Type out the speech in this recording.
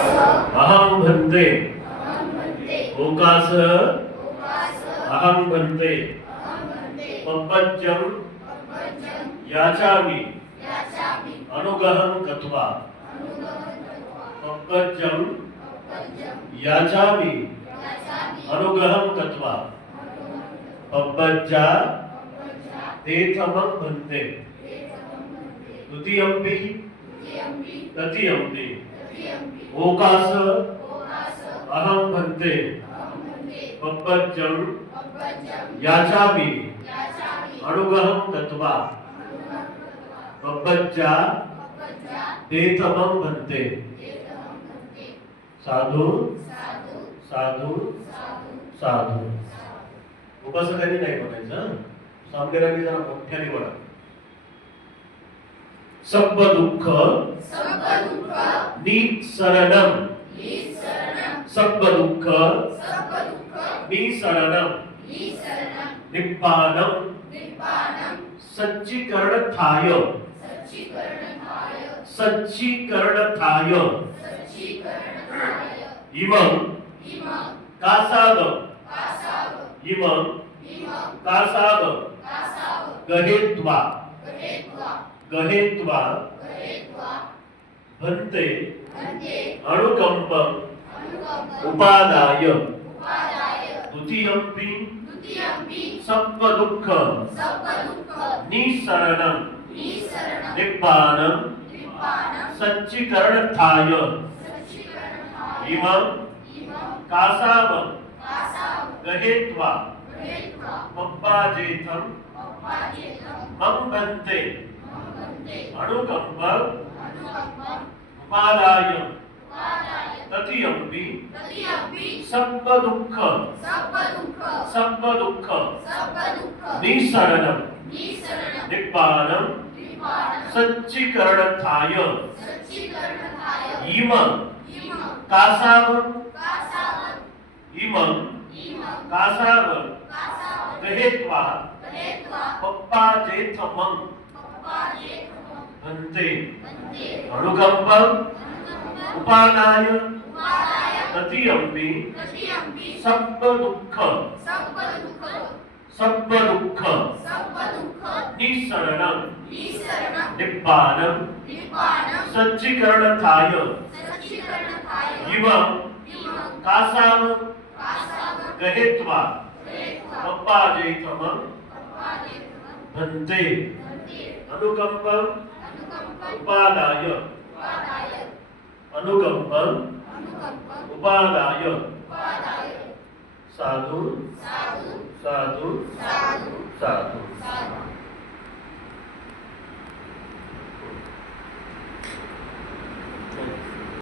अहं भन्ते ओकास अहं भन्ते पपज्यं याचामि अनुगहं गत्वा पपज्यं याचामि अनुगहं गत्वा पपज्जा तेथमं भन्ते द्वितीयंपि तृतीयंपि ओकास अहं भन्ते पपज्यं याचामि अनुगहं गत्वा पपज्जा तेथमं भन्ते। साधू साधू साधू उपासकांनी नाही म्हणायचं, सामनेरांनी जरा मोठ्याने म्हणा। सब दुःख निसरणं सब दुःख निसरणं निब्बानं सच्चीकरणथाय सच्चीकरणथाय इमं कासाद इमं कासाद गहेत्वा गहेत्वा भन्ते अनुकंपं उपादाय द्वितीयंपि सब दुःख निसरणं निब्बानं सच्चीकरणथाय इमं कासाव गहेत्वा पप्पाजेथं मम भन्ते अनुकंपं उपादाय तृतीयंपि सब दुःख निसरणं निब्बानं सच्चीकरणथाय इमं कासाव गहेत्वा पप्पाजेथमं भन्ते अनुकंपं उपादाय तृतीयंपि सब दुःख निसरणं निब्बानं सच्चीकरणथाय इमं कासाव गहेत्वा पप्पाजेथमं भन्ते अनुकंपं उपादाय अनुकंपं उपादाय। साधु साधु साधु